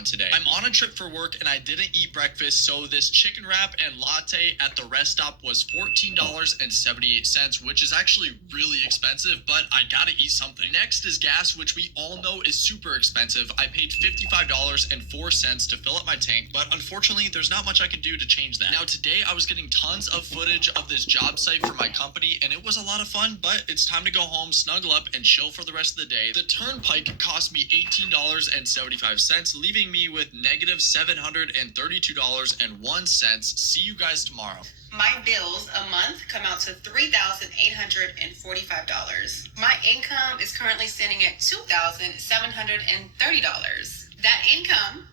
on today. I'm on a trip for work and I didn't eat breakfast, so this chicken wrap and latte at the rest stop was $14.78, which is actually really expensive, but I gotta eat something. Next is gas, which we all know is super expensive. I paid $55.04 to fill up my tank, but unfortunately there's not much I can do to change that. Now today I was getting tons of footage of this job site for my company and it was a lot of fun, but it's time to go home, snuggle up, and chill for the rest of the day. The turnpike cost me $18.75, leaving me with negative $732.01. See you guys tomorrow. My bills a month come out to $3,845. My income is currently standing at $2,730. That income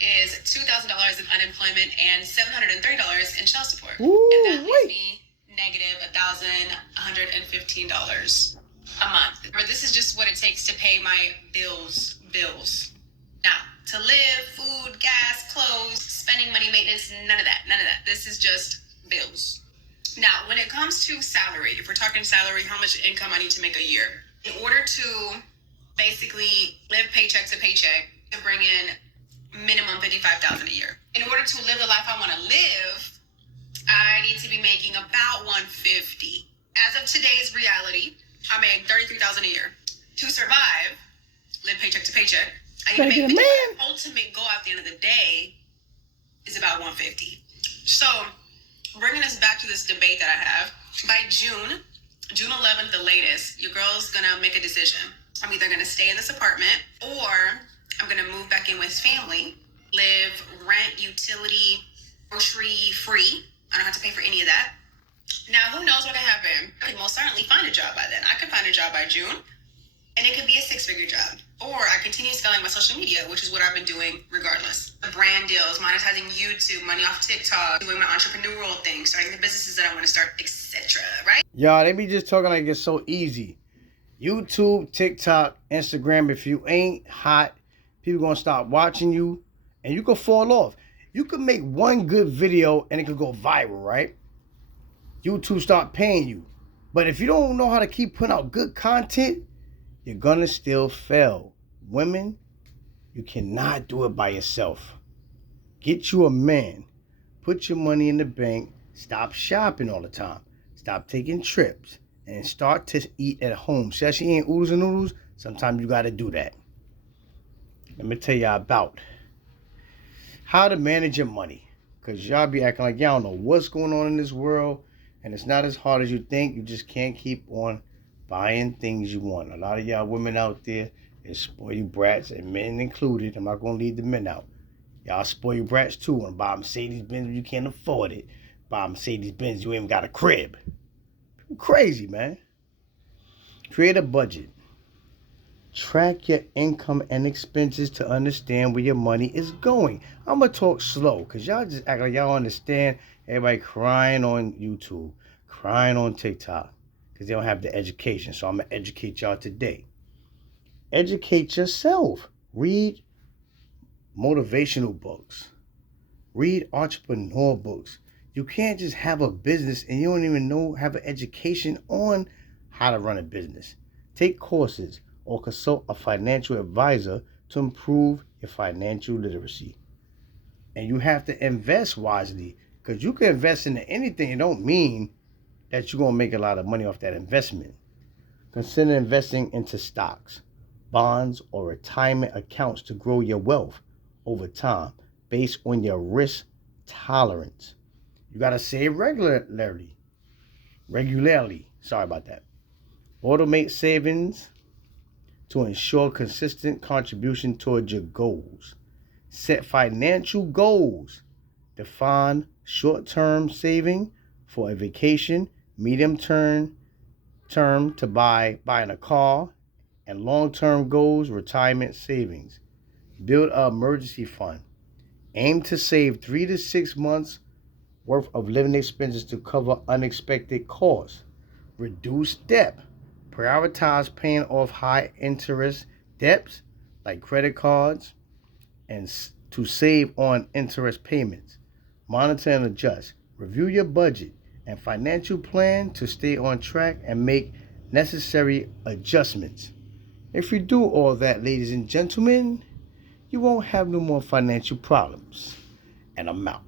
is $2,000 in unemployment and $730 in child support. Ooh, and that leaves me negative $1,115 a month. But this is just what it takes to pay my bills. Now, to live, food, gas, clothes, spending money, maintenance, none of that. This is just bills. Now, when it comes to salary, if we're talking salary, how much income I need to make a year, in order to basically live paycheck to paycheck, to bring in minimum $55,000 a year. In order to live the life I want to live, I need to be making about $150,000. As of today's reality, I make $33,000 a year. To survive, live paycheck to paycheck, I need to make the ultimate goal at the end of the day is about $150,000. So, bringing us back to this debate that I have, by June 11th, the latest, your girl's gonna make a decision. I'm either gonna stay in this apartment or I'm gonna move back in with family, live rent, utility, grocery free. I don't have to pay for any of that. Now, who knows what can happen? I could most certainly find a job by then. I could find a job by June, and it could be a 6-figure job. Or I continue scaling my social media, which is what I've been doing regardless. The brand deals, monetizing YouTube, money off TikTok, doing my entrepreneurial thing, starting the businesses that I want to start, etc. Right? Y'all, they be just talking like it's so easy. YouTube, TikTok, Instagram, if you ain't hot, people gonna stop watching you and you could fall off. You could make one good video and it could go viral, right? YouTube start paying you. But if you don't know how to keep putting out good content, you're gonna still fail. Women, you cannot do it by yourself. Get you a man. Put your money in the bank. Stop shopping all the time. Stop taking trips. And start to eat at home. See how she ain't oodles and noodles? Sometimes you gotta do that. Let me tell y'all about how to manage your money. Because y'all be acting like y'all don't know what's going on in this world. And it's not as hard as you think. You just can't keep on buying things you want. A lot of y'all women out there is spoiled brats, and men included. I'm not going to leave the men out. Y'all spoiled brats too. And buy Mercedes-Benz when you can't afford it. Buy Mercedes-Benz, you ain't even got a crib. Crazy, man. Create a budget. Track your income and expenses to understand where your money is going. I'm going to talk slow because y'all just act like y'all understand. Everybody crying on YouTube, crying on TikTok because they don't have the education. So I'm going to educate y'all today. Educate yourself. Read motivational books. Read entrepreneur books. You can't just have a business and you don't even have an education on how to run a business. Take courses or consult a financial advisor to improve your financial literacy. And you have to invest wisely because you can invest into anything. It don't mean that you're going to make a lot of money off that investment. Consider investing into stocks, bonds, or retirement accounts to grow your wealth over time based on your risk tolerance. You got to save regularly. Sorry about that. Automate savings to ensure consistent contribution towards your goals. Set financial goals. Define short-term saving for a vacation, medium-term to buying a car, and long-term goals, retirement savings. Build an emergency fund. Aim to save 3 to 6 months worth of living expenses to cover unexpected costs. Reduce debt. Prioritize paying off high interest debts like credit cards and to save on interest payments. Monitor and adjust. Review your budget and financial plan to stay on track and make necessary adjustments. If you do all that, ladies and gentlemen, you won't have no more financial problems. And I'm out.